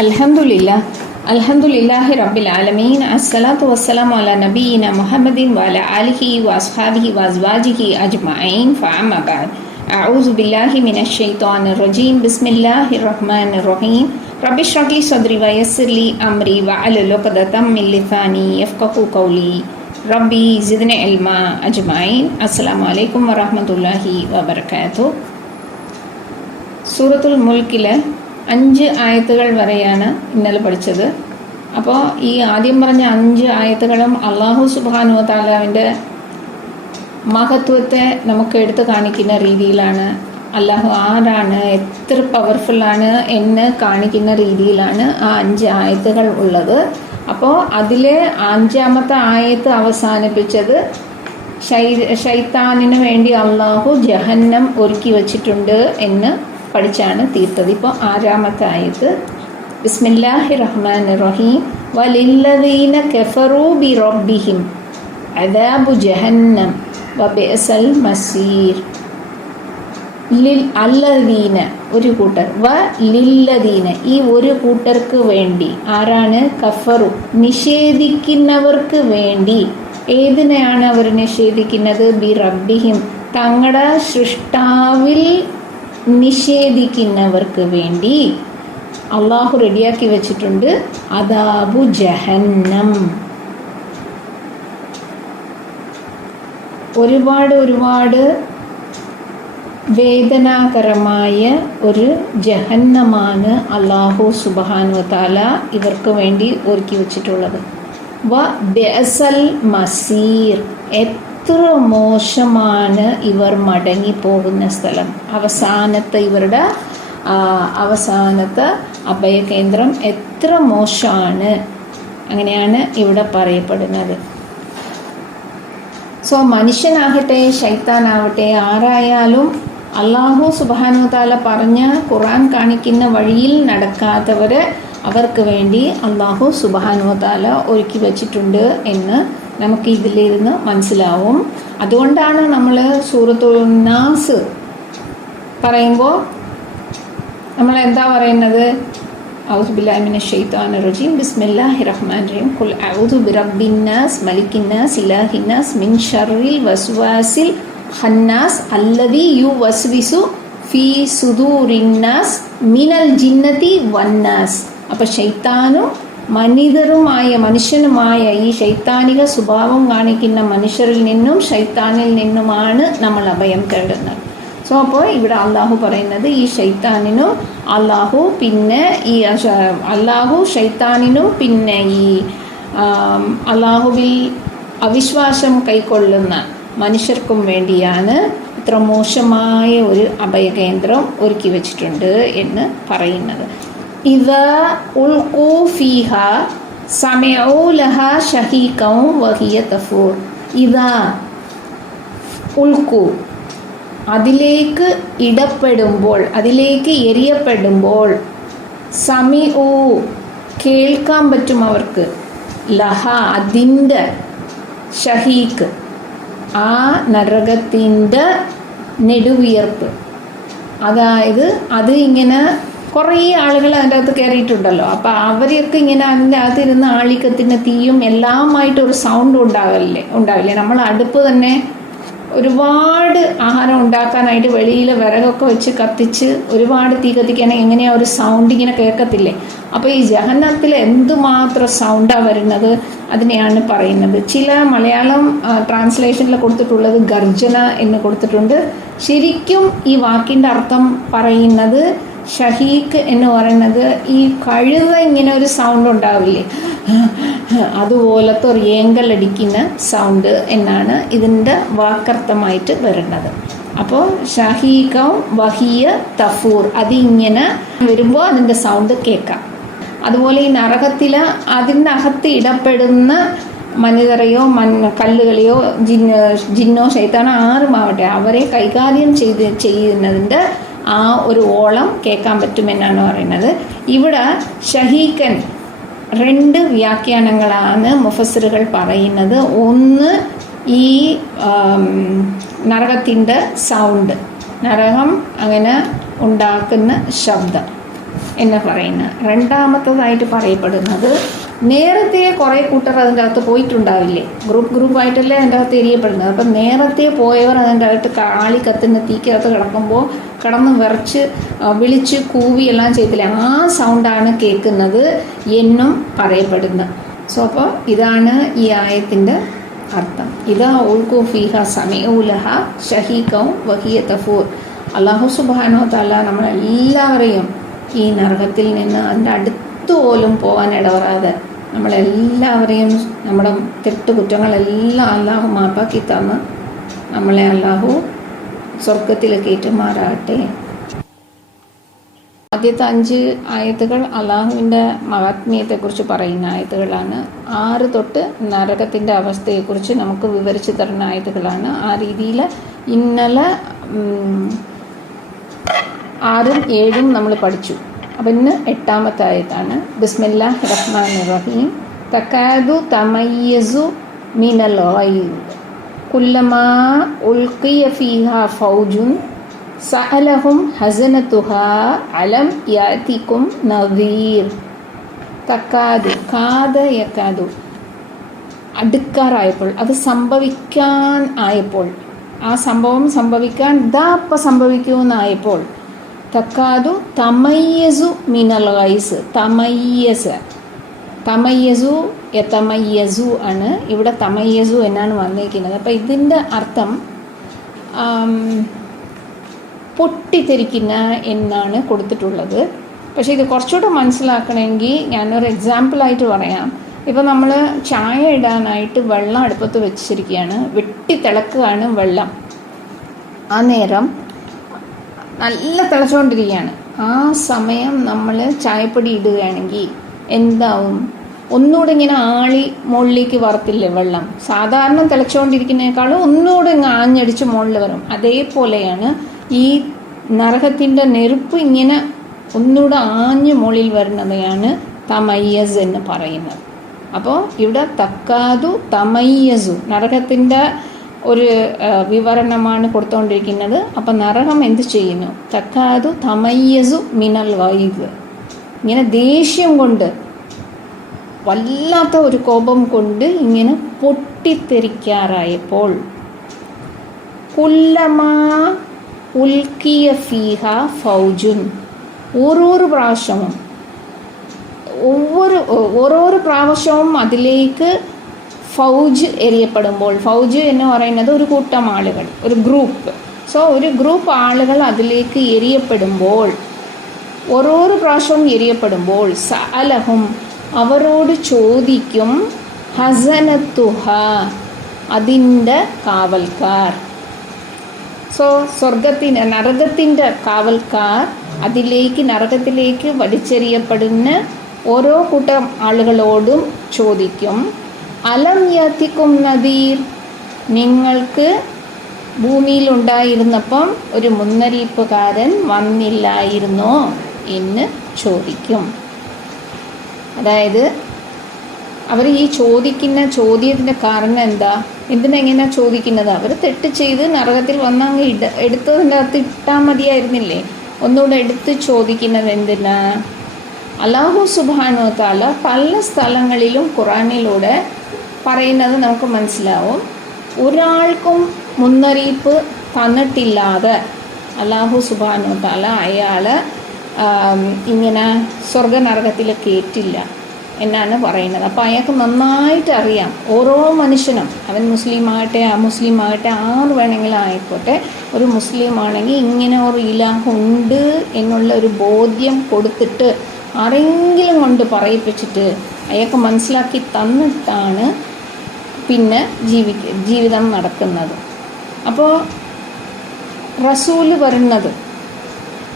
അൽഹംദുലില്ലാഹി റബ്ബിൽ ആലമീൻ അസ്സലാത്തു വസ്സലാമു അലാ നബിയിന മുഹമ്മദിൻ വഅലാ ആലിഹി വഅസ്ഹാബിഹി വഅസ്വാജിഹി അജ്മഈൻ ഫഅമ്മാ ബഅദ്. അഊസു ബില്ലാഹി മിനശ് ശൈത്വാനിർ റജീം. ബിസ്മില്ലാഹിർ റഹ്മാനിർ റഹീം. റബ്ബി ഇശ്റഹ് ലി സദ്രി വയസ്സിർ ലി അംരി വഅഹ്ലുൽ ഉഖ്ദതം മിൻ ലിസാനി യഫ്ഖഹു ഖൗലി. റബ്ബി സിദ്നി ഇൽമാ അജ്മഈൻ. അസ്സലാമു അലൈക്കും വറഹ്മത്തുള്ളാഹി വബറകാതുഹു. സൂറത്തുൽ മുൽക്കിലെ 5 ആയത്തുകൾ വരെയാണ് ഇന്നലെ പഠിച്ചത്. അപ്പോൾ ഈ ആദ്യം പറഞ്ഞ 5 ആയത്തുകളും അള്ളാഹു സുബ്ഹാനഹു വ തആലാവിൻ്റെ മഹത്വത്തെ നമുക്ക് എടുത്തു കാണിക്കുന്ന രീതിയിലാണ്. അള്ളാഹു ആരാണ്, എത്ര പവർഫുള്ളാണ് എന്ന് കാണിക്കുന്ന രീതിയിലാണ് ആ 5 ആയത്തുകൾ ഉള്ളത്. അപ്പോൾ അതിലെ 5-ാമത്തെ ആയത്ത് അവസാനിപ്പിച്ചത് ശൈത്താനിന് വേണ്ടി അള്ളാഹു ജഹന്നം ഒരുക്കി വച്ചിട്ടുണ്ട് എന്ന് പഠിച്ചാണ് തീർത്തത്. ഇപ്പോൾ 6-ാമത്തെ ആയത്ത് ബിസ്മില്ലാഹിർ റഹ്മാനിർ റഹീം. വലില്ലദീന കഫറൂ ബിറബ്ബിഹിം അദാബു ജഹന്നം വബിഅസൽ മസീർ. അല്ലദീന ഒരു കൂട്ടർ, വ ലില്ലദീന ഈ ഒരു കൂട്ടർക്ക് വേണ്ടി. ആരാണ്? കഫറു നിഷേധിക്കുന്നവർക്ക് വേണ്ടി. ഏതിനെയാണ് അവർ നിഷേധിക്കുന്നത്? ബിറബ്ബിഹിം തങ്ങളുടെ സൃഷ്ടാവിൽ നിഷേധിക്കുന്നവർക്ക് വേണ്ടി അള്ളാഹു റെഡിയാക്കി വെച്ചിട്ടുണ്ട് അദാബു ജഹന്നം. ഒരുപാട് വേദനാകരമായ ഒരു ജഹന്നമാണ് അള്ളാഹു സുബ്ഹാനഹു വ തആല ഇവർക്ക് വേണ്ടി ഒരുക്കി വെച്ചിട്ടുള്ളത്. വ ബിഅസൽ മസീർ എത്ര മോശമാണ് ഇവർ മടങ്ങിപ്പോകുന്ന സ്ഥലം. ഇവരുടെ അവസാനത്തെ അഭയകേന്ദ്രം എത്ര മോശമാണ്. അങ്ങനെയാണ് ഇവിടെ പറയപ്പെടുന്നത്. മനുഷ്യനാകട്ടെ ശൈത്താനാവട്ടെ ആരായാലും അള്ളാഹു സുബ്ഹാനഹു വ തആല പറഞ്ഞ ഖുർആൻ കാണിക്കുന്ന വഴിയിൽ നടക്കാത്തവരെ അവർക്ക് വേണ്ടി അള്ളാഹു സുബ്ഹാനഹു വ തആല ഒരുക്കി വച്ചിട്ടുണ്ട് എന്ന് നമുക്ക് ഇതിലിരുന്ന് മനസ്സിലാവും. അതുകൊണ്ടാണ് നമ്മൾ സൂറത്തുൽ നാസ് പറയുമ്പോൾ നമ്മൾ എന്താ പറയുന്നത്? ഔദു ബില്ലാഹി മിനശ് ശൈത്വാനിർ റജീം. ബിസ്മില്ലാഹിർ റഹ്മാനിർ റഹീം. ഖുൽ അഊദു ബിറബ്ബിന്നാസ് മലിക്കിന്നാസ് ഇലാഹിന്നാസ് മിൻ ശർറിൽ വസ്വാസിൽ ഖന്നാസ് അല്ലദീ യുവസ്വിസു ഫീ സുദൂരിന്നാസ് മിനൽ ജിന്നതി വന്നാസ്. അപ്പോൾ ശൈത്താനും മനുഷ്യനുമായ ഈ ശൈത്താനിക സ്വഭാവം കാണിക്കുന്ന മനുഷ്യരിൽ നിന്നും ശൈത്താനിൽ നിന്നുമാണ് നമ്മൾ അഭയം തേടുന്നത്. അപ്പോൾ ഇവിടെ അള്ളാഹു പറയുന്നത് ഈ ശൈത്താനിനും അള്ളാഹു ശൈത്താനിനും പിന്നെ ഈ അള്ളാഹുവിൽ അവിശ്വാസം കൈക്കൊള്ളുന്ന മനുഷ്യർക്കും വേണ്ടിയാണ് ഇത്ര മോശമായ ഒരു അഭയകേന്ദ്രം ഒരുക്കി വെച്ചിട്ടുണ്ട് എന്ന് പറയുന്നത്. ഇദാ ഉൽഖൂ ഫീഹാ സമിഉ ലഹാ ഷഹീഖൻ വഹിയ തഫൂർ. ഇദാ ഉൽഖൂ അതിലേക്ക് ഇടപെടുമ്പോൾ, അതിലേക്ക് എറിയപ്പെടുമ്പോൾ, സമിഉ കേൾക്കാൻ പറ്റും അവർക്ക്, ലഹ അതിൻ്റെ, ഷഹീഖ് ആ നരകത്തിൻ്റെ നെടുവിയർപ്പ്. അതായത് അത് ഇങ്ങനെ കുറേ ആളുകൾ അതിൻ്റെ അകത്ത് കയറിയിട്ടുണ്ടല്ലോ. അപ്പോൾ അവരെയൊക്കെ ഇങ്ങനെ അതിൻ്റെ അകത്തിരുന്ന് ആളിക്കത്തിൻ്റെ തീയും എല്ലാമായിട്ടൊരു സൗണ്ട് ഉണ്ടാവില്ലേ. നമ്മൾ അടുപ്പ് തന്നെ ഒരുപാട് ആഹാരം ഉണ്ടാക്കാനായിട്ട് വെളിയിൽ വിറകൊക്കെ വെച്ച് കത്തിച്ച് ഒരുപാട് തീ കത്തിക്കാണെങ്കിൽ എങ്ങനെയാണ് ഒരു സൗണ്ട് ഇങ്ങനെ കേൾക്കത്തില്ലേ. അപ്പോൾ ഈ ജഹന്നത്തിൽ എന്തുമാത്രം സൗണ്ടാണ് വരുന്നത് അതിനെയാണ് പറയുന്നത്. ചില മലയാളം ട്രാൻസ്ലേഷനിൽ കൊടുത്തിട്ടുള്ളത് ഗർജന എന്ന് കൊടുത്തിട്ടുണ്ട്. ശരിക്കും ഈ വാക്കിൻ്റെ അർത്ഥം പറയുന്നത് ഷഹീഖ് എന്ന് പറയുന്നത് ഈ കഴുത ഇങ്ങനെ ഒരു സൗണ്ട് ഉണ്ടാവില്ലേ, അതുപോലത്തെ ഒരു ഏങ്കലടിക്കുന്ന സൗണ്ട് എന്നാണ് ഇതിൻ്റെ വാക്കർത്ഥമായിട്ട് വരുന്നത്. അപ്പോൾ ഷഹീഖം വഹിയ തഫൂർ അതിങ്ങനെ വരുമ്പോൾ അതിൻ്റെ സൗണ്ട് കേൾക്കാം. അതുപോലെ ഈ നരകത്തിൽ അതിനകത്ത് ഇടപെടുന്ന മനിതരെയോ കല്ലുകളെയോ ജിന്നോ ശൈത്താനോ ആരുമാവട്ടെ അവരെ കൈകാര്യം ചെയ്യുന്നതിൻ്റെ ആ ഒരു ഓളം കേൾക്കാൻ പറ്റുമെന്നാണ് പറയുന്നത്. ഇവിടെ ഷഹീഖൻ 2 വ്യാഖ്യാനങ്ങളാണ് മുഫസ്സിറുകൾ പറയുന്നത്. ഒന്ന് ഈ നരകത്തിൻ്റെ സൗണ്ട്, നരകം അങ്ങനെ ഉണ്ടാക്കുന്ന ശബ്ദം. എന്ന് പറയുന്നത്. രണ്ടാമത്തതായിട്ട് പറയപ്പെടുന്നത്, നേരത്തെ കുറേ കൂട്ടർ അതിൻ്റെ അകത്ത് പോയിട്ടുണ്ടാവില്ലേ, ഗ്രൂപ്പായിട്ടല്ലേ അതിൻ്റെ അകത്ത് എരിയപ്പെടുന്നത്. അപ്പം നേരത്തെ പോയവർ അതിൻ്റെ അകത്ത് ആളി കത്തുന്ന തീക്കകത്ത് കിടക്കുമ്പോൾ കിടന്ന് വിറച്ച് വിളിച്ച് കൂവി എല്ലാം ചെയ്തില്ലേ, ആ സൗണ്ടാണ് കേൾക്കുന്നത് എന്നും പറയപ്പെടുന്നത്. സോ അപ്പോൾ ഇതാണ് ഈ ആയത്തിൻ്റെ അർത്ഥം. ഇതാ ഉൾക്കു ഫീഹ സമീഉലഹ ഷഹീഖവും വഹിയ തഫൂർ. അല്ലാഹു സുബ്ഹാനഹു വ തആല നമ്മളെല്ലാവരെയും ഈ നരകത്തിൽ നിന്ന് അതിൻ്റെ അടുത്ത് പോലും പോകാൻ ഇടവരാതെ നമ്മളെല്ലാവരെയും നമ്മുടെ തെറ്റുകുറ്റങ്ങളെല്ലാം അല്ലാഹു മാപ്പാക്കി തന്ന് നമ്മളെ അല്ലാഹു സ്വർഗത്തിൽ കയറ്റുമാറാകട്ടെ. ആദ്യത്തെ 5 ആയത്തുകൾ അള്ളാഹുവിൻ്റെ മഹാത്മ്യത്തെക്കുറിച്ച് പറയുന്ന ആയത്തുകളാണ്. 6 തൊട്ട് നരകത്തിൻ്റെ അവസ്ഥയെക്കുറിച്ച് നമുക്ക് വിവരിച്ചു തരുന്ന ആയത്തുകളാണ്. ആ രീതിയിൽ ഇന്നലെ 6ഉം 7ഉം നമ്മൾ പഠിച്ചു. അപ്പം ഇന്ന് 8ാമത്തെ ആയത്താണ്. ബിസ്മില്ലാഹിർ റഹ്മാനിർ റഹീം. തകാദു തമയ്യസു മിനൽ ഗൈദ് കുല്ലമാ ഉൽഖിയ ഫീഹാ ഫൗജുൻ സഅലഹും ഹസനതുഹാ അലം യാതികും നദീർ. തക്കാതു കാത യക്കാതു, അടുക്കാറായപ്പോൾ, അത് സംഭവിക്കാൻ ആയപ്പോൾ, ആ സംഭവം സംഭവിക്കാൻ ഇപ്പം സംഭവിക്കുമെന്നായപ്പോൾ, തക്കാതു തമയ്യസു മിനൽ ഗൈസ്. തമയ്യസു യതമയ്യസു ആണ് ഇവിടെ തമയ്യസു എന്നാണ് വന്നിരിക്കുന്നത്. അപ്പം ഇതിൻ്റെ അർത്ഥം പൊട്ടിത്തെറിക്കുന്ന എന്നാണ് കൊടുത്തിട്ടുള്ളത്. പക്ഷേ ഇത് കുറച്ചുകൂടെ മനസ്സിലാക്കണമെങ്കിൽ ഞാനൊരു എക്സാമ്പിളായിട്ട് പറയാം. ഇപ്പോൾ നമ്മൾ ചായ ഇടാനായിട്ട് വെള്ളം അടുപ്പത്ത് വെച്ചിരിക്കുകയാണ്, വെട്ടിത്തിളക്കുകയാണ് വെള്ളം. ആ നേരം നല്ല തിളച്ചുകൊണ്ടിരിക്കുകയാണ്. ആ സമയം നമ്മൾ ചായപ്പൊടി ഇടുകയാണെങ്കിൽ എന്താവും? ഒന്നുകൂടെ ഇങ്ങനെ ആളി മുകളിലേക്ക് വറത്തില്ലേ വെള്ളം? സാധാരണ തിളച്ചുകൊണ്ടിരിക്കുന്നതിനേക്കാളും ഒന്നുകൂടെ ഇങ്ങ് ആഞ്ഞടിച്ച് മുകളിൽ വരും. അതേപോലെയാണ് ഈ നരകത്തിൻ്റെ നെരുപ്പ് ഇങ്ങനെ ഒന്നുകൂടെ ആഞ്ഞു മുകളിൽ വരുന്നതാണ് തമയ്യസ് എന്ന് പറയുന്നത്. അപ്പോൾ ഇവിടെ തക്കാതു തമയ്യസു നരകത്തിൻ്റെ ഒരു വിവരണമാണ് കൊടുത്തുകൊണ്ടിരിക്കുന്നത്. അപ്പം നരകം എന്ത് ചെയ്യുന്നു? തക്കാതു തമയ്യസു മിനൽ ഗൈദ്, ഇങ്ങനെ ദേഷ്യം കൊണ്ട്, വല്ലാത്ത ഒരു കോപം കൊണ്ട് ഇങ്ങനെ പൊട്ടിത്തെറിക്കാറായപ്പോൾ, കുല്ലമാ ഉൽക്കിയ ഫീഹ ഫൗജുൻ, ഓരോരോ പ്രാവശ്യവും അതിലേക്ക് ഫൗജ് എറിയപ്പെടുമ്പോൾ, ഫൗജ് എന്ന് പറയുന്നത് ഒരു കൂട്ടം ആളുകൾ, ഒരു ഗ്രൂപ്പ്. സോ ഒരു ഗ്രൂപ്പ് ആളുകൾ അതിലേക്ക് എറിയപ്പെടുമ്പോൾ, ഓരോരോ പ്രാവശ്യവും എറിയപ്പെടുമ്പോൾ, സഅലഹും അവരോട് ചോദിക്കും, ഹസനത്തുഹ അതിൻ്റെ കാവൽക്കാർ. സോ നരകത്തിൻ്റെ കാവൽക്കാർ നരകത്തിലേക്ക് വലിച്ചെറിയപ്പെടുന്ന ഓരോ കൂട്ടം ആളുകളോടും ചോദിക്കും, അലം യാതികും നദീർ, നിങ്ങൾക്ക് ഭൂമിയിലുണ്ടായിരുന്നപ്പം ഒരു മുന്നറിയിപ്പുകാരൻ വന്നില്ലായിരുന്നോ എന്ന് ചോദിക്കും. അതായത് അവർ ഈ ചോദിക്കുന്ന ചോദ്യത്തിൻ്റെ കാരണം എന്താ? എന്തിനെങ്ങനെ ചോദിക്കുന്നത്? അവർ തെറ്റ് ചെയ്ത് നരകത്തിൽ വന്നങ്ങ് എടുത്തതിൻ്റെ അകത്ത് ഇട്ടാൽ മതിയായിരുന്നില്ലേ? ഒന്നുകൂടെ എടുത്ത് ചോദിക്കുന്നത് എന്തിനാ? അല്ലാഹു സുബ്ഹാനഹു വ തആല പല സ്ഥലങ്ങളിലും ഖുർആനിലൂടെ പറയുന്നത് നമുക്ക് മനസ്സിലാവും. ഒരാൾക്കും മുന്നറിയിപ്പ് തന്നിട്ടില്ലാതെ അല്ലാഹു സുബ്ഹാനഹു വ തആല അയാളെ ഇങ്ങനെ സ്വർഗനരകത്തിൽ കയറ്റില്ല എന്നാണ് പറയുന്നത്. അപ്പോൾ അയാൾക്ക് നന്നായിട്ട് അറിയാം, ഓരോ മനുഷ്യനും, അവൻ മുസ്ലിമാകട്ടെ അമുസ്ലിമാകട്ടെ ആര് വേണമെങ്കിലും ആയിക്കോട്ടെ, ഒരു മുസ്ലിം ആണെങ്കിൽ ഇങ്ങനെ ഒരു ഇലാഹുണ്ട് എന്നുള്ള ഒരു ബോധ്യം കൊടുത്തിട്ട് ആരെങ്കിലും കൊണ്ട് പറയിപ്പിച്ചിട്ട് അയാൾക്ക് മനസ്സിലാക്കി തന്നിട്ടാണ് പിന്നെ ജീവിതം നടക്കുന്നത്. അപ്പോൾ റസൂല് വരുന്നത്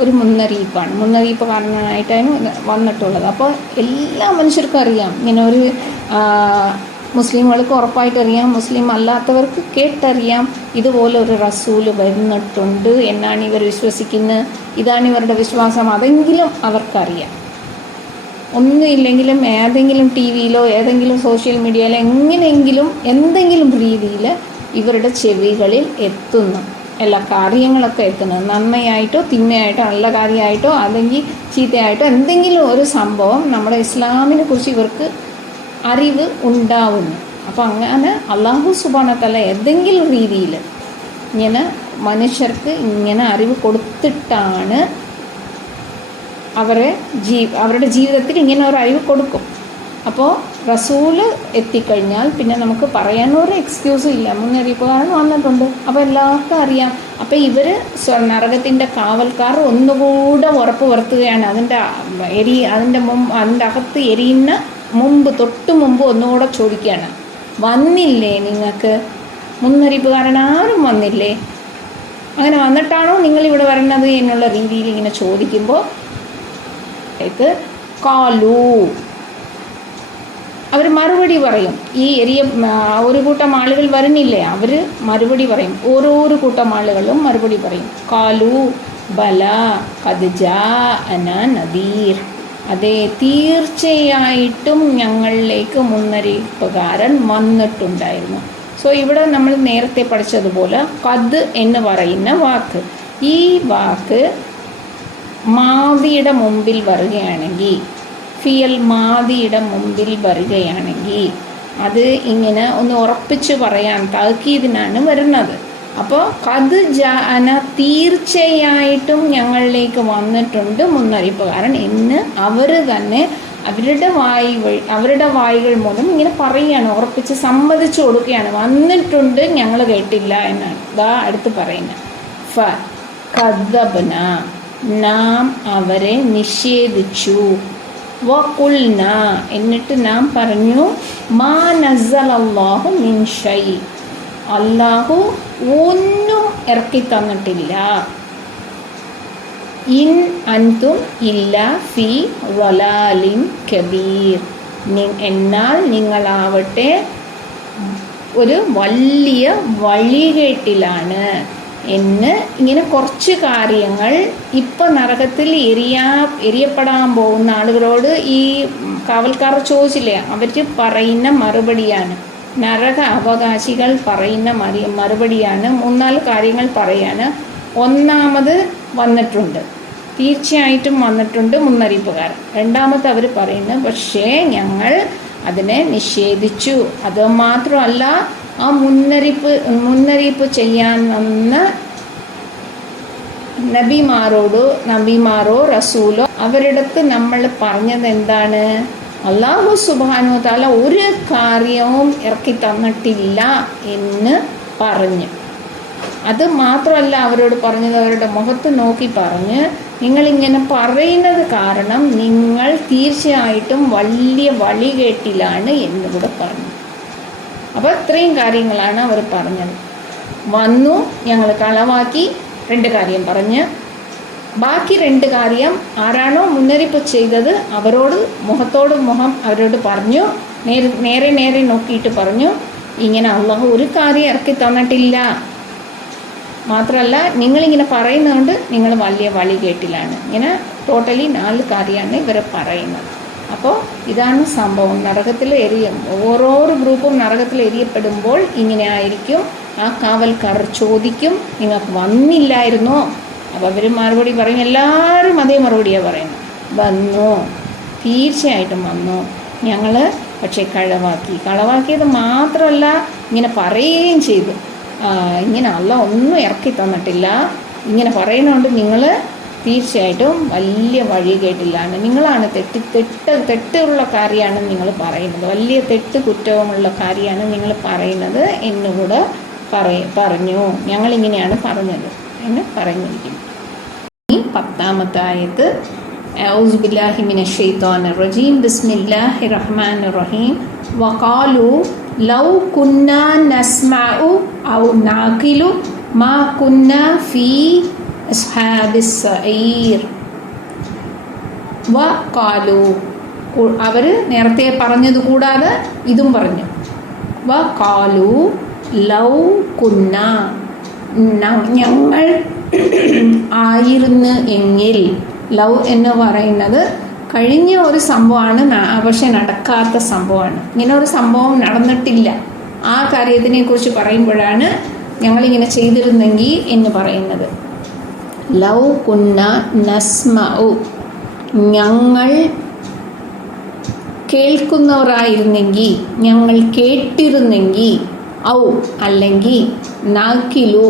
ഒരു മുന്നറിയിപ്പ് കാരണമായിട്ടാണ് വന്നിട്ടുള്ളത്. അപ്പോൾ എല്ലാ മനുഷ്യർക്കും അറിയാം, ഇങ്ങനെ ഒരു മുസ്ലിങ്ങൾക്ക് ഉറപ്പായിട്ടറിയാം, മുസ്ലിം അല്ലാത്തവർക്ക് കേട്ടറിയാം, ഇതുപോലെ ഒരു റസൂല് വരുന്നിട്ടുണ്ട് എന്നാണ് ഇവർ വിശ്വസിക്കുന്നത്, ഇതാണ് ഇവരുടെ വിശ്വാസം. അതെങ്കിലും അവർക്കറിയാം. ഒന്നുമില്ലെങ്കിലും ഏതെങ്കിലും ടി വിയിലോ ഏതെങ്കിലും സോഷ്യൽ മീഡിയയിലോ എങ്ങനെയെങ്കിലും എന്തെങ്കിലും രീതിയിൽ ഇവരുടെ ചെവികളിൽ എത്തുന്നു. എല്ലാ കാര്യങ്ങളൊക്കെ എത്തുന്നത്. നന്മയായിട്ടോ തിന്മയായിട്ടോ നല്ല കാര്യമായിട്ടോ അല്ലെങ്കിൽ ചീത്തയായിട്ടോ എന്തെങ്കിലും ഒരു സംഭവം നമ്മുടെ ഇസ്ലാമിനെ കുറിച്ച് ഇവർക്ക് അറിവ് ഉണ്ടാവുന്നു. അപ്പോൾ അങ്ങനെ അള്ളാഹു സുബ്ഹാനഹു വ തആല ഏതെങ്കിലും രീതിയിൽ ഇങ്ങനെ മനുഷ്യർക്ക് ഇങ്ങനെ അറിവ് കൊടുത്തിട്ടാണ് അവരുടെ ജീവിതത്തിൽ ഇങ്ങനെ ഒരു അറിവ് കൊടുക്കും. അപ്പോൾ റസൂല് എത്തിക്കഴിഞ്ഞാൽ പിന്നെ നമുക്ക് പറയാനൊരു എക്സ്ക്യൂസും ഇല്ല. മുന്നറിയിപ്പുകാരൻ വന്നിട്ടുണ്ട്, അപ്പോൾ എല്ലാവർക്കും അറിയാം. അപ്പോൾ ഇവർ നരകത്തിൻ്റെ കാവൽക്കാർ ഒന്നുകൂടെ ഉറപ്പ് വരുത്തുകയാണ്. അതിൻ്റെ അകത്ത് എരിയുന്ന തൊട്ട് മുമ്പ് ഒന്നുകൂടെ ചോദിക്കുകയാണ്, വന്നില്ലേ നിങ്ങൾക്ക് മുന്നറിയിപ്പുകാരൻ ആരും വന്നില്ലേ? അങ്ങനെ വന്നിട്ടാണോ നിങ്ങളിവിടെ വരണത് എന്നുള്ള രീതിയിൽ ഇങ്ങനെ ചോദിക്കുമ്പോൾ കാലു അവർ മറുപടി പറയും. ഈ ഒരു കൂട്ടം ആളുകൾ വരുന്നില്ലേ, അവർ മറുപടി പറയും. ഓരോരോ കൂട്ടം ആളുകളും മറുപടി പറയും. കാലു ബല ഖദ് ജാഅനാ നദീർ, അതെ തീർച്ചയായിട്ടും ഞങ്ങളിലേക്ക് മുന്നറിയിപ്പുകാരൻ വന്നിട്ടുണ്ടായിരുന്നു. സോ ഇവിടെ നമ്മൾ നേരത്തെ പഠിച്ചതുപോലെ ഖദ് എന്ന് പറയുന്ന വാക്ക്, ഈ വാക്ക് മാദിയുടെ മുമ്പിൽ വരികയാണെങ്കിൽ, ഫിയൽ മാദിയുടെ മുമ്പിൽ വരികയാണെങ്കിൽ അത് ഇങ്ങനെ ഒന്ന് ഉറപ്പിച്ച് പറയാൻ താക്കീതിനാണ് വരുന്നത്. അപ്പോൾ ഖദ് ജാഅന തീർച്ചയായിട്ടും ഞങ്ങളിലേക്ക് വന്നിട്ടുണ്ട് മുന്നറിയിപ്പുകാരൻ എന്ന് അവർ തന്നെ അവരുടെ വായികൾ മൂലം ഇങ്ങനെ പറയുകയാണ്, ഉറപ്പിച്ച് സമ്മതിച്ചു കൊടുക്കുകയാണ്. വന്നിട്ടുണ്ട്, ഞങ്ങൾ കേട്ടില്ല എന്നാണ്. അടുത്ത് പറയുന്നത് ഫ കദബ്ന, നാം അവരെ നിഷേധിച്ചു. വഖുൽന, എന്നിട്ട് നാം പറഞ്ഞു, മാ നസ്സലല്ലാഹു മിൻ ഷൈ, അല്ലാഹു ഒന്നും ഇറക്കി തന്നിട്ടില്ല. ഇൻ അൻതും ഇല്ല ഫി വലാലിൻ കബീർ, എന്നാൽ നിങ്ങളാവട്ടെ ഒരു വലിയ വഴികേട്ടിലാണ് എന്ന് ഇങ്ങനെ കുറച്ച് കാര്യങ്ങൾ ഇപ്പോൾ നരകത്തിൽ എറിയപ്പെടാൻ പോകുന്ന ആളുകളോട് ഈ കാവൽക്കാർ ചോദിച്ചില്ലേ, അവർ പറയുന്ന മറുപടിയാണ്. നരക അവകാശികൾ പറയുന്ന മറുപടിയാണ്. 3-4 കാര്യങ്ങൾ പറയാണ്. ഒന്നാമത് വന്നിട്ടുണ്ട്, തീർച്ചയായിട്ടും വന്നിട്ടുണ്ട് മുന്നറിയിപ്പുകാരൻ. രണ്ടാമത് അവർ പറയുന്നത് പക്ഷേ ഞങ്ങൾ അതിനെ നിഷേധിച്ചു. അത് മാത്രമല്ല, ആ മുന്നറിയിപ്പ് ചെയ്യാൻ വന്ന നബിമാരോ റസൂലോ അവരിടത്ത് നമ്മൾ പറഞ്ഞത് എന്താണ്? അല്ലാഹു സുബ്ഹാനഹു വ തആല ഒരു കാര്യവും ഇറക്കി തന്നിട്ടില്ല എന്ന് പറഞ്ഞു. അത് മാത്രമല്ല അവരോട് പറഞ്ഞത്, അവരുടെ മുഖത്ത് നോക്കി പറഞ്ഞ്, നിങ്ങളിങ്ങനെ പറയുന്നത് കാരണം നിങ്ങൾ തീർച്ചയായിട്ടും വലിയ വഴികേട്ടിലാണ് എന്നുകൂടെ പറഞ്ഞു. അപ്പോൾ ഇത്രയും കാര്യങ്ങളാണ് അവർ പറഞ്ഞത്. വന്നു, ഞങ്ങൾ കളവാക്കി, 2 കാര്യം പറഞ്ഞ്, ബാക്കി 2 കാര്യം ആരാണോ മുന്നറിയിപ്പ് ചെയ്തത് അവരോട് മുഖത്തോട് മുഖം അവരോട് പറഞ്ഞു, നേരെ നോക്കിയിട്ട് പറഞ്ഞു, ഇങ്ങനെ അള്ളാഹു ഒരു കാര്യം ഇറക്കി തന്നിട്ടില്ല, മാത്രമല്ല നിങ്ങളിങ്ങനെ പറയുന്നതുകൊണ്ട് നിങ്ങൾ വലിയ വഴികേട്ടിലാണ്. ഇങ്ങനെ ടോട്ടലി 4 കാര്യമാണ് ഇവർ പറയുന്നത്. അപ്പോൾ ഇതാണ് സംഭവം. നരകത്തിൽ ഓരോരോ ഗ്രൂപ്പും നരകത്തിൽ എറിയപ്പെടുമ്പോൾ ഇങ്ങനെ ആയിരിക്കും. ആ കാവൽക്കാർ ചോദിക്കും, നിങ്ങൾക്ക് വന്നില്ലായിരുന്നോ? അപ്പോൾ അവർ മറുപടി പറയും, എല്ലാവരും അതേ മറുപടിയാണ് പറയുന്നത്, വന്നു, തീർച്ചയായിട്ടും വന്നു, ഞങ്ങൾ പക്ഷേ കളവാക്കിയത് മാത്രമല്ല ഇങ്ങനെ പറയുകയും ചെയ്തു, ഇങ്ങനെ അല്ലാഹു ഒന്നും ഇറക്കി തന്നിട്ടില്ല, ഇങ്ങനെ പറയുന്നതുകൊണ്ട് നിങ്ങൾ തീർച്ചയായിട്ടും വലിയ വഴികേട്ടിലാണ്, നിങ്ങളാണ് തെറ്റുള്ള കാര്യമാണ് നിങ്ങൾ പറയുന്നത്, വലിയ കുറ്റവുമുള്ള കാര്യമാണ് നിങ്ങൾ പറയുന്നത് എന്നുകൂടെ പറഞ്ഞു. ഞങ്ങളിങ്ങനെയാണ് പറഞ്ഞത് എന്ന് പറഞ്ഞിരിക്കുന്നു. ഈ 10ാമത്തെ ആയത്ത്, അഊസു ബില്ലാഹി മിനശ് ശൈത്വാനിർ റജീം, ബിസ്മില്ലാഹിർ റഹ്മാനിർ റഹീം. വഖാലു ലൗ കുന്നാ നസ്മഉ ഔ നാഖിലു മാ കുന്നാ ഫീ അസ്ഹാബിസ് സഈർ. വഖാലു, അവർ നേരത്തെ പറഞ്ഞത് കൂടാതെ ഇതും പറഞ്ഞു. വഖാലു ലൗ കുന്ന, ഞങ്ങൾ ആയിരുന്നു എങ്കിൽ. ലൗ എന്ന് പറയുന്നത് കഴിഞ്ഞ ഒരു സംഭവമാണ്, പക്ഷെ നടക്കാത്ത സംഭവമാണ്. ഇങ്ങനെ ഒരു സംഭവം നടന്നിട്ടില്ല. ആ കാര്യത്തിനെ കുറിച്ച് പറയുമ്പോഴാണ് ഞങ്ങളിങ്ങനെ ചെയ്തിരുന്നെങ്കിൽ എന്ന് പറയുന്നത്. ലൗ കുന്ന നസ്മഉ, ഞങ്ങൾ കേൾക്കുന്നവരായിരുന്നെങ്കിൽ, ഞങ്ങൾ കേട്ടിരുന്നെങ്കിൽ, ഔ അല്ലെങ്കിൽ നാക്കിലു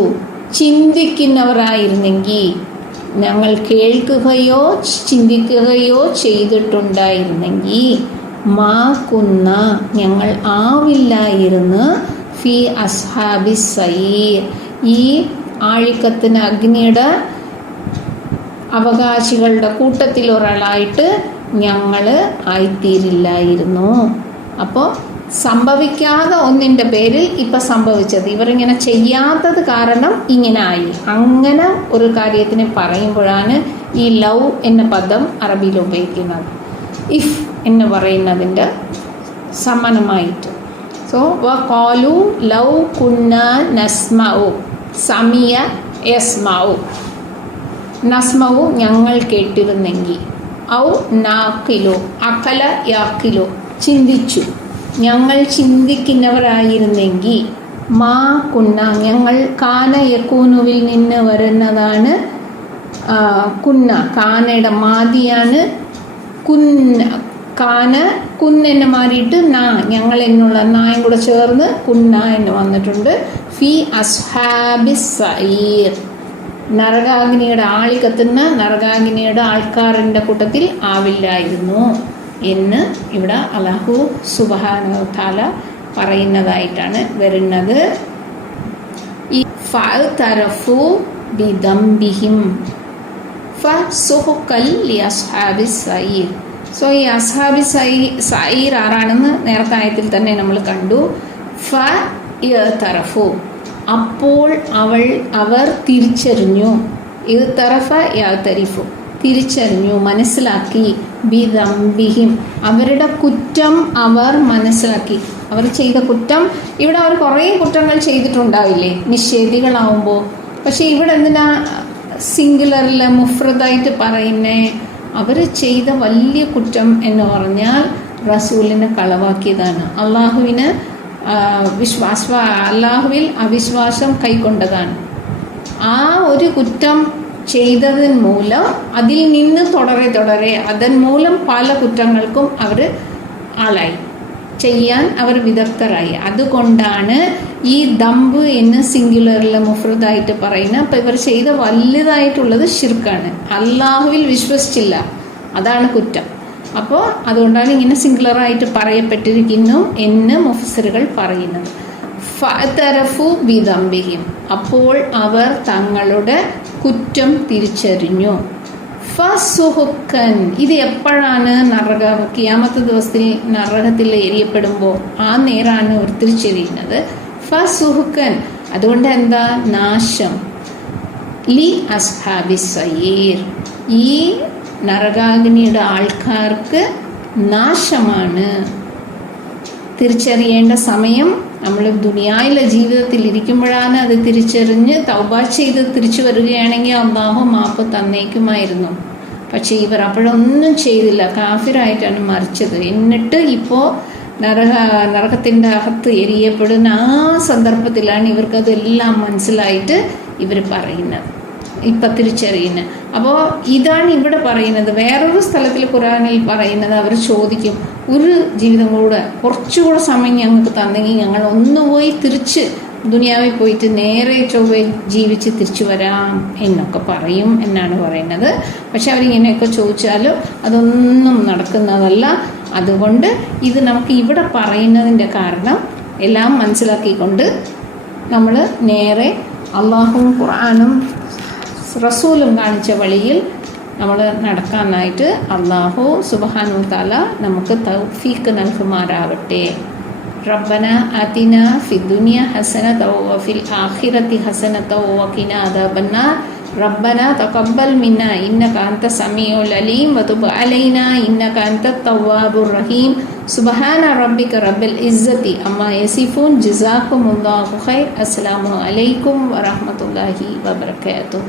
ചിന്തിക്കുന്നവരായിരുന്നെങ്കിൽ, ഞങ്ങൾ കേൾക്കുകയോ ചിന്തിക്കുകയോ ചെയ്തിട്ടുണ്ടായിരുന്നെങ്കിൽ, മാ കുന്ന ഞങ്ങൾ ആവില്ലായിരുന്നു, ഫി അസ്ഹാബി സയീർ ഈ ആഴിക്കത്തിന് അഗ്നിയുടെ അവകാശികളുടെ കൂട്ടത്തിൽ ഒരാളായിട്ട് ഞങ്ങൾ ആയിത്തീരില്ലായിരുന്നു. അപ്പോൾ സംഭവിക്കാതെ ഒന്നിൻ്റെ പേരിൽ ഇപ്പം സംഭവിച്ചത്, ഇവരിങ്ങനെ ചെയ്യാത്തത് കാരണം ഇങ്ങനെ ആയി. അങ്ങനെ ഒരു കാര്യത്തിനെ പറയുമ്പോഴാണ് ഈ ലവ് എന്ന പദം അറബിയിൽ ഉപയോഗിക്കുന്നത്. ഇഫ് എന്ന് പറയുന്നതിൻ്റെ സമാനമായിട്ട്. സോ വഖാലു ലൗ കുന്ന നസ്മഉ, സമിയ യസ്മഉ, നസ്മഉ ഞങ്ങൾ കേട്ടിരുന്നെങ്കിൽ, ഔ നാക്കിലു അകല യാക്കിലു ചിന്തിച്ചു, ഞങ്ങൾ ചിന്തിക്കുന്നവരായിരുന്നെങ്കിൽ, മാ കുന്ന ഞങ്ങൾ കാന യക്കൂനുവിൽ നിന്ന് വരുന്നതാണ്. കുന്ന കാനയുടെ മാതിയാണ്. കുന്ന കാന കുന്നെന്ന് മാറിയിട്ട് നാ ഞങ്ങൾ എന്നുള്ള നായും കൂടെ ചേർന്ന് കുന്ന എന്ന് വന്നിട്ടുണ്ട്. ഫി അസ്ഹാബി സഈർ നരകാഗ്നിയുടെ ആളി കത്തുന്ന നരകാഗ്നിയുടെ ആൾക്കാരുടെ കൂട്ടത്തിൽ ആവില്ലായിരുന്നു എന്ന് ഇവിടെ അല്ലാഹു സുബ്ഹാനഹു വ തആല പറയുന്നതായിട്ടാണ് വരുന്നത്. ഈ ഫഅതറഫു ബിദംബിഹിം ഫസുഹ്കൽ ലിഅസ്ഹാബി സഈർ. സോ ഈ അസ്ഹാബി സഈർ ആരാണെന്ന് നേരത്തെ ആയത്തിൽ തന്നെ നമ്മൾ കണ്ടു. ഫഅതറഫു അപ്പോൾ അവർ തിരിച്ചറിഞ്ഞു. ഇതറഫ യതരിഫു തിരിച്ചറിഞ്ഞു, മനസ്സിലാക്കി. ബിദംബിഹിം അവരുടെ കുറ്റം അവർ മനസ്സിലാക്കി. അവർ ചെയ്ത കുറ്റം, ഇവിടെ അവർ കുറേ കുറ്റങ്ങൾ ചെയ്തിട്ടുണ്ടാവില്ലേ നിഷേധികളാവുമ്പോൾ. പക്ഷേ ഇവിടെ എന്തിനാ സിംഗുലറിൽ മുഫ്രദായിട്ട് പറയുന്നേ? അവർ ചെയ്ത വലിയ കുറ്റം എന്ന് പറഞ്ഞാൽ റസൂലിനെ കളവാക്കിയതാണ്, അള്ളാഹുവിന് അള്ളാഹുവിൽ അവിശ്വാസം കൈക്കൊണ്ടതാണ്. ആ ഒരു കുറ്റം ചെയ്തതിന് മൂലം അതിൽ നിന്ന് തുടരെ അതൻ മൂലം പല കുറ്റങ്ങൾക്കും അവർ ആളായി, ചെയ്യാൻ അവർ വിദഗ്ധരായി. അതുകൊണ്ടാണ് ഈ ദമ്പ് എന്ന് സിംഗുലറിൽ മുഫ്രദായിട്ട് പറയുന്നത്. അപ്പം ഇവർ ചെയ്ത വലുതായിട്ടുള്ളത് ശിർക്കാണ്, അള്ളാഹുവിൽ വിശ്വസിച്ചില്ല, അതാണ് കുറ്റം. അപ്പോൾ അതുകൊണ്ടാണ് ഇങ്ങനെ സിംഗുലറായിട്ട് പറയപ്പെട്ടിരിക്കുന്നു എന്ന് മുഫസ്സിറുകൾ പറയുന്നത്. ഫഅതറഫു ബിദംബിഹിം അപ്പോൾ അവർ തങ്ങളുടെ കുറ്റം തിരിച്ചറിഞ്ഞു. ഫസുഹ്കൻ ഇത് എപ്പോഴാണ്? ഖിയാമത്ത് ദിവസത്തിൽ നരകത്തിൽ എറിയപ്പെടുമ്പോൾ ആ നേരാണ് അവർ തിരിച്ചറിയുന്നത്. ഫസുഹ്കൻ അതുകൊണ്ട് എന്താ? നാശം. ലി അസ്ഹാബി സഈർ ഈ നരകാഗ്നിയുടെ ആൾക്കാർക്ക് നാശമാണ്. തിരിച്ചറിയേണ്ട സമയം നമ്മൾ ദുനിയായിലെ ജീവിതത്തിൽ ഇരിക്കുമ്പോഴാണ് അത് തിരിച്ചറിഞ്ഞ് തൗബ ചെയ്ത് തിരിച്ചു വരികയാണെങ്കിൽ അല്ലാഹു മാപ്പ് തന്നേക്കുമായിരുന്നു. പക്ഷേ ഇവർ അപ്പോഴൊന്നും ചെയ്തില്ല, കാഫിറായിട്ടാണ് മരിച്ചത്. എന്നിട്ട് ഇപ്പോൾ നരകത്തിൻ്റെ അകത്ത് എരിയപ്പെടുന്ന ആ സന്ദർഭത്തിലാണ് ഇവർക്കതെല്ലാം മനസ്സിലായിട്ട് ഇവർ പറയുന്നത്, ഇപ്പം തിരിച്ചറിയുന്നത്. അപ്പോൾ ഇതാണ് ഇവിടെ പറയുന്നത്. വേറൊരു സ്ഥലത്തിൽ ഖുർആനിൽ പറയുന്നത്, അവർ ചോദിക്കും ഒരു ജീവിതം കൂടെ കുറച്ചുകൂടെ സമയം ഞങ്ങൾക്ക് തന്നെങ്കിൽ ഞങ്ങൾ ഒന്നുപോയി തിരിച്ച് ദുനിയാവിൽ പോയിട്ട് നേരെ ചൊവ്വ ജീവിച്ച് തിരിച്ചു വരാം എന്നൊക്കെ പറയും എന്നാണ് പറയുന്നത്. പക്ഷെ അവരിങ്ങനെയൊക്കെ ചോദിച്ചാലും അതൊന്നും നടക്കുന്നതല്ല. അതുകൊണ്ട് ഇത് നമുക്ക് ഇവിടെ പറയുന്നതിൻ്റെ കാരണം എല്ലാം മനസ്സിലാക്കിക്കൊണ്ട് നമ്മൾ നേരെ അള്ളാഹുവും ഖുർആനും റസൂലും കാണിച്ച വഴിയിൽ നമ്മൾ നടക്കാനായിട്ട് അള്ളാഹു സുബ്ഹാനഹു വ തആല നമുക്ക് തൗഫീഖ് നൽകുമാറാവട്ടെ. റബ്ബന ആതിന ഫിദ്ദുനിയ ഹസനതൻ വഫിൽ ആഖിറതി ഹസനതൻ വഖിനാ അദാബന്നാർ. റബ്ബന തഖബ്ബൽ മിന്നാ ഇന്നക അൻത സമീഉൽ അലീം വതുബ് അലൈനാ ഇന്നക അൻതത് തവ്വാബുർ റഹീം. സുബ്ഹാന റബ്ബിക റബ്ബിൽ ഇസ്സതി അമ്മാ യസിഫൂൻ. ജസാകുമുല്ലാഹു ഖൈർ. അസ്സലാമു അലൈക്കും വറഹ്മത്തുള്ളാഹി വബറകാതുഹു.